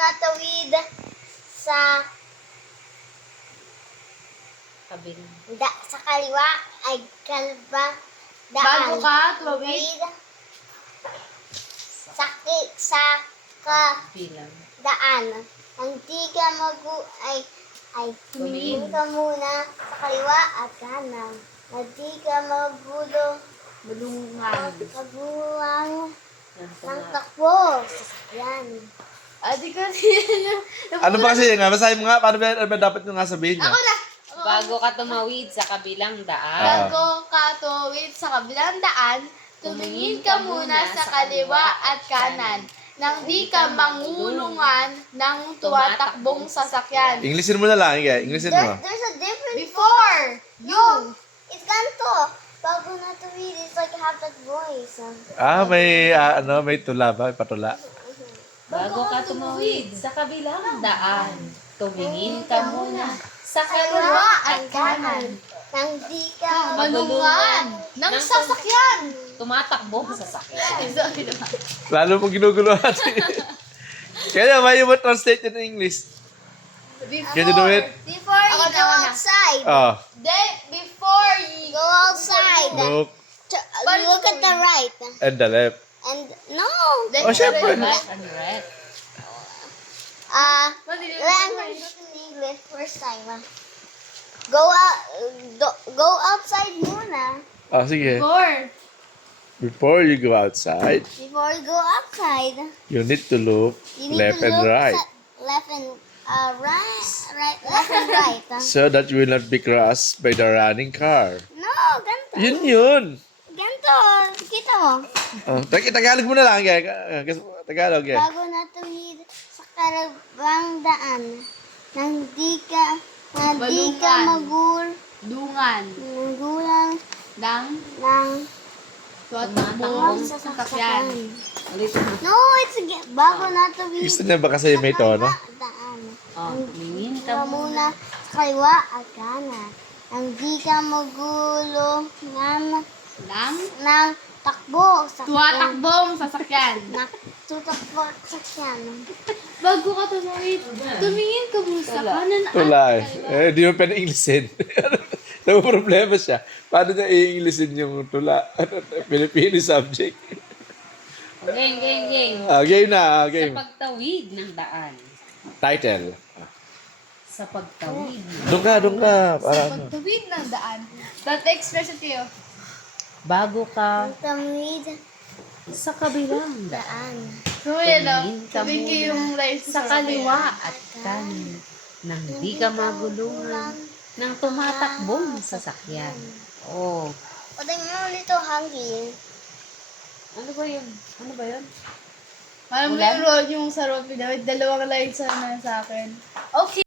natawid sa sa kaliwa ay kalba daan. Bago ka tumawid sa daan. Ang di ka ay tumingin ka muna sa kaliwa at kanan. Ang di ka bulungan. magbuwang ng takbo. Sasakyan. Di kasi Ano ba kasi nga? Basahin mo nga. Paano ba dapat nyo nga sabihin niya? Ako na. Bago ka tumawid sa kabilang daan, Bago ka tumawid sa kabilang daan, tumingin ka muna sa kaliwa at kanan nang di ka mangulungan ng tumatakbong sasakyan. Englishin mo na lang. Englishin mo. There's a difference. Before you It's ganito. Bago natawid, it's like have that voice. May tula ba? May patula. bago ka tumawid sa kabilang daan, tumingin ka muna sa kaliwa at kanan. Nang di ka manungan ng sasakyan. Tumatakbo sa sasakyan. Sorry naman. Lalo mo ginuguluhan. Kaya may mo translate in English. Can you do it? Before you Ako go na. outside. Oh. Before you Go outside. Look Look at the right. and the left. And no. Oh, syempre. Left and right. I'm gonna do it in English first time. Go outside muna. Oh, sige. Before. Before you go outside, Before you go outside, you need to look you need left to and look right. left and left and right. So that you will not be crossed by the running car. No, ganito. Yun. Ganito. Kita mo. Oh, Tagalog mo na lang. Tagalog. Bago natawid sa karabang daan, nang di ka Balungan. Dungan magulang ng ng tumatakbong sa sasakyan. No, bago natawid Gusto niya ba kasi may tono? daan. Oh, tumingin Ka ka muna muna. sa kaliwa at kanan. Nang di ka magulo ng takbo sa Tumatakbong sasakyan. tutakbo sa sakyan. Bago ka tumawid, tumingin ka muna sa kanan at Tulay. Di mo pwede Englishin. Namu problema siya. Paano niya i-Englishin yung tula? Filipino subject. Geng. Game na. Sa Game. pagtawid ng daan. Title. Sa pagtawid. Doon ka. Para ano? pagtawid ng daan. Dati expression kayo. Bago ka Tamid sa kabilang daan, daan. So, yan o. tumingin ka Sabihin ko yung muna lines sa kaliwa at kanan nang di ka magulungan ng tumatakbong sasakyan. Oh, O, tingnan mo ulit ito, hangin. ano ba yun? Alam mo Ulan? yung road yung sa road pinawid, dalawang lines na sa akin. Okay.